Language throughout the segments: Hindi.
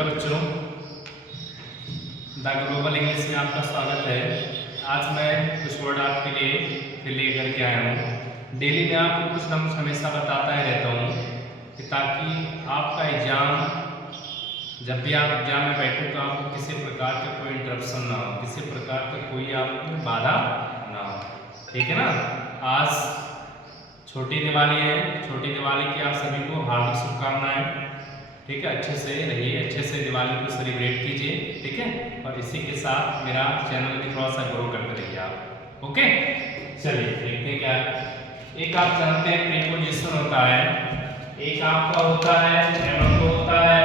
हेलो बच्चों, द ग्लोबल इंग्लिश में आपका स्वागत है। आज मैं कुछ वर्ड आपके लिए फिर लेकर के आया हूँ। डेली मैं आपको कुछ ना कुछ हमेशा बताता ही रहता हूँ कि ताकि आपका एग्ज़ाम, जब भी आप एग्ज़ाम में बैठे तो आपको किसी प्रकार का कोई इंटरप्शन ना हो, किसी प्रकार का कोई आपको बाधा ना हो। ठीक है ना। आज छोटी दिवाली है, छोटी दिवाली की आप सभी को हार्दिक शुभकामनाएं। ठीक है, अच्छे से रहिए, अच्छे से दिवाली को सेलिब्रेट कीजिए। ठीक है, और इसी के साथ मेरा चैनल भी थोड़ा सा ग्रो करते रहिए आप। ओके, चलिए देखते हैं क्या। एक आप जानते हैं प्रीपोजिशन होता है, एक आपका होता है एमंग होता है,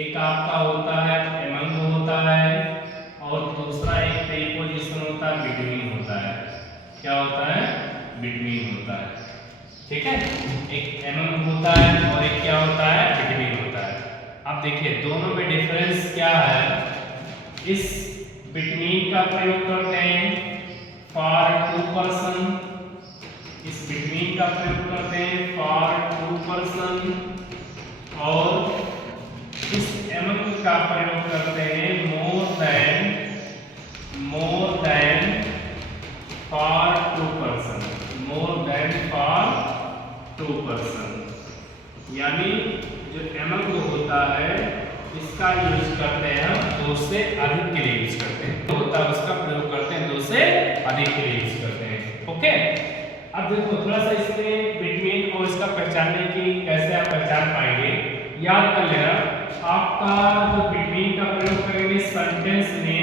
एक आपका होता है एमंग होता है, और दूसरा एक प्रीपोजिशन होता है बिटवीन होता है। क्या होता है? बिटवीन होता है। ठीक है, एक एमंग होता है और एक क्या होता है? बिटवीन होता है। अब देखिए दोनों में डिफरेंस क्या है। इस बिटवीन का प्रयोग करते हैं फॉर टू पर्सन, इस बिटवीन का प्रयोग करते हैं फॉर टू पर्सन, और इस एमंग का प्रयोग करते हैं more than for two person, more than for two person. यानी जो एमंग होता है इसका यूज करते हैं हम दो से अधिक के लिए यूज करते हैं, तो होता है उसका प्रयोग करते हैं दो से अधिक के लिए यूज करते हैं। ओके, अब देखो थोड़ा सा इसमें बिटवीन और इसका पहचानने की कैसे आप पहचान पाएंगे, याद कर लेना। आपका जो बिटवीन का प्रयोग करेंगे सेंटेंस में,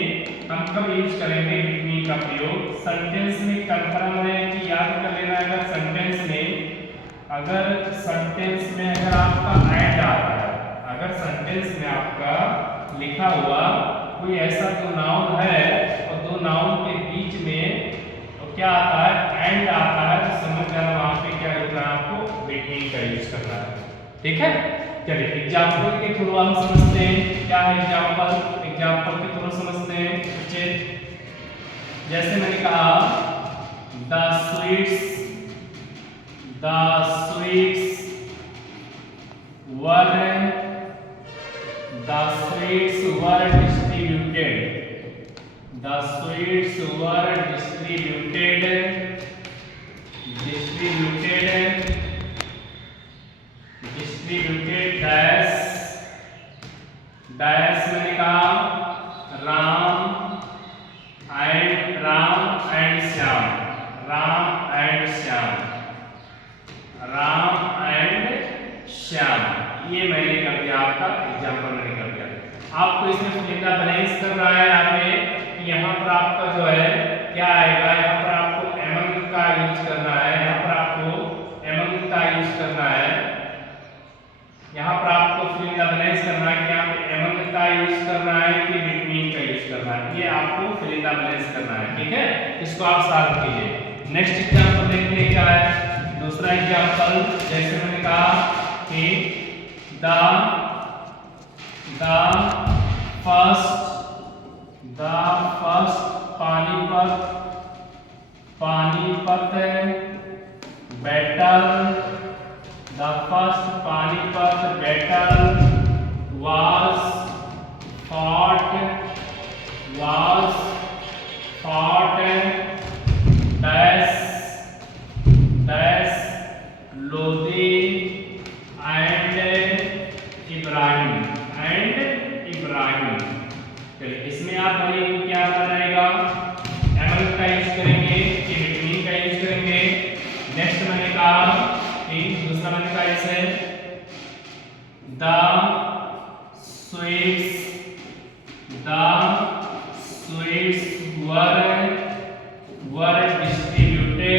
हम कब यूज करेंगे बिटवीन का प्रयोग? सेंटेंस में कंफर्म है कि याद कर लेना। अगर सेंटेंस में अगर आपका एंड आता है, अगर सेंटेंस में आपका लिखा हुआ कोई ऐसा दो नाउन है और दो नाउन के बीच में तो क्या आता है? एंड आता है, तो समझ जाना वहां पे क्या लिखना है, आपको बिटवीन का यूज करना है। ठीक है, चलिए एग्जांपल के थ्रू हम समझते हैं क्या है एग्जांपल। एग्जांपल के थ्रू समझते हैं बच्चे। जैसे मैंने कहा the sweets were distributed, the sweets were distributed dash मैंने कहा राम एंड श्याम, ये मैंने कर दिया, आपका एग्जांपल मैंने कर दिया। आपको इसमें फुलिंदा बैलेंस कर रहा है आपने कि यहाँ पर आपका जो है क्या आएगा, यहाँ पर आपको एमंग का यूज करना है, यहाँ पर आपको एमंग का यूज करना है, यहाँ पर आपको फुलिंदा बैलेंस करना है कि यहाँ पे एमंग का यूज करना है कि बिटवीन का यूज करना है, ये आपको फुलिंदा बैलेंस करना है। ठीक है, इसको आप सॉल्व कीजिए। नेक्स्ट एग्जांपल देखते हैं क्या है। दूसरा एग्जांपल जैसे मैंने कहा कि the first Panipat battle was fought dash Lodi and Ibrahim. चलिए इसमें आप बोलेंगे क्या बनाएगा? एमंग का यूज करेंगे कि बिटवीन का यूज करेंगे? नेक्स्ट मैंने कहा कि दूसरा मैंने कहा इसे the sweets were distributed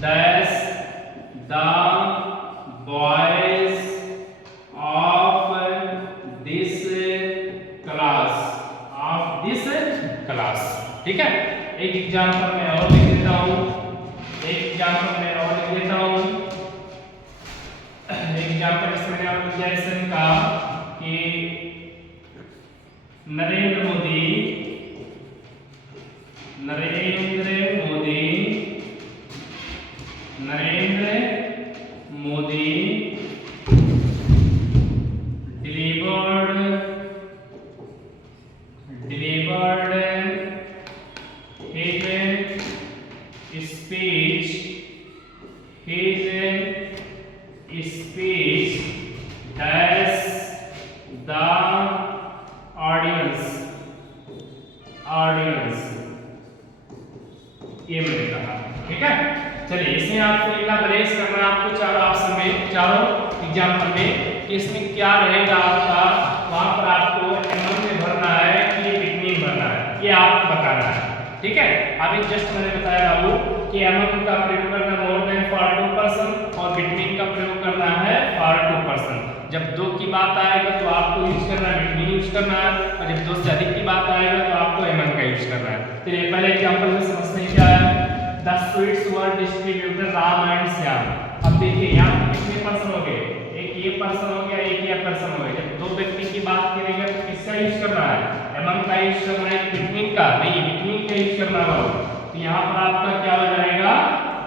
dash the boys of this class। ठीक है, एक एग्जांपल में और लिख देता हूँ, एग्जांपल इसमें आप जैसे कहा कि Narendra Modi his speech dash the audience ये मैंने कहा। ठीक है, चलिए इसमें आपको लिखना प्लेस करना आपको चारों ऑप्शन में, चारों एग्जाम्पल में कि इसमें क्या रहेगा आपका, वहां पर आपको एमन में भरना है कि बिटवीन भरना है, ये आपको बताना है। ठीक है, अभी जस्ट मैंने बताया बाबू कि एमन का प्रयोग करना मोर देन फॉर 2 पर्सन और बिटवीन का प्रयोग करना है फॉर 2 पर्सन। जब 2 की बात आएगा तो आपको यूज करना है बिटवीन यूज करना है, और जब 2 से अधिक की बात आएगा तो आपको एमन का यूज करना है। चलिए पहले एग्जांपल में समझते हैं क्या है। The sweets were distributed Ram and Shyam. अब देखिए यहाँ कितने पर्सन हो गए, एक ये पर्सन हो गया, एक ये पर्सन हो गया। जब 2 व्यक्ति की बात करेंगे तो किसका यूज करना है, एमन का यूज करना है, बिटवीन का नहीं, बिटवीन का यूज करना है। तो यहाँ पर आपका क्या हो जाएगा,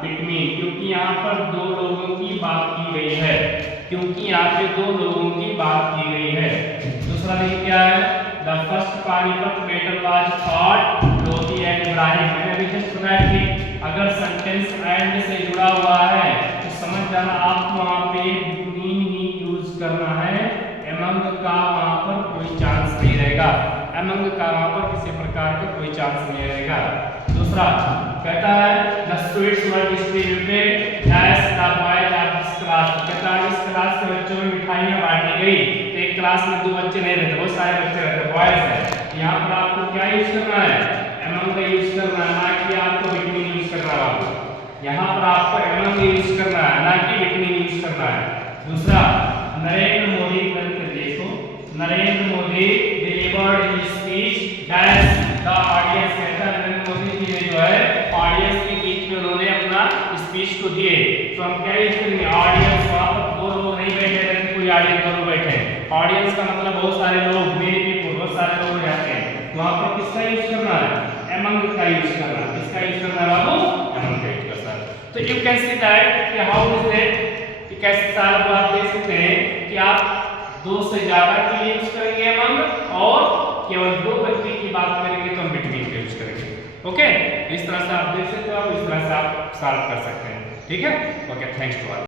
बिटवीन, क्योंकि यहाँ पर 2 लोगों की बात की गई है, क्योंकि यहाँ पे 2 लोगों की बात की गई है। दूसरा देखिए क्या है, the first Panipat battle was fought Lodhi and Ibrahim. मैंने अभी जस्ट बताया कि अगर सेंटेंस एंड से जुड़ा हुआ है तो समझ जाना आप वहां पे बिटवीन ही यूज करना है, एमंग का वहां पर कोई चांस नहीं रहेगा, एमंग का वहां पर किसी प्रकार का कोई चांस नहीं रहेगा। दूसरा कहता है the sweets were distributed as the boys of this class. कहता है इस क्लास के बच्चों में मिठाइयां बांटी गई। तो एक क्लास में 2 बच्चे नहीं रहते, बहुत सारे बच्चे रहते, बॉयज है। यहाँ पर आपको क्या यूज करना है, एमंग का यूज करना है, ना कि आपको बिटवीन यूज करना है। यहाँ पर आपको एमंग यूज करना है, ना कि बिटवीन यूज करना है। दूसरा नरेंद्र मोदी करके देखो, Narendra Modi delivered his speech dash the audience. कहता है नरेंद्र मोदी जी ने जो है ऑडियंस के बीच में उन्होंने अपना स्पीच को दिए। तो हम क्या यूज करेंगे, ऑडियंस। वहां पर 2 लोग नहीं बैठे रहते, कोई ऑडियंस 2 लोग बैठे हैं। ऑडियंस का मतलब बहुत सारे लोग, मेनी पीपल, बहुत सारे लोग रहते हैं। वहां पर किसका यूज करना है, एमंग का यूज करना है। किसका यूज करना है बाबू, एमंग का यूज करना है। तो यू कैन सी दैट कि हाउ इज दैट, कि कैसे साल को आप देख सकते हैं कि आप 2 से ज्यादा के लिए यूज करेंगे एमंग, और केवल 2 व्यक्ति की बात करेंगे तो हम बिटवीन का यूज करेंगे। ओके, इस तरह से आप देख सकते हो, इस तरह से आप सॉल्व कर सकते हैं। ठीक है, ओके, थैंक्स टू ऑल।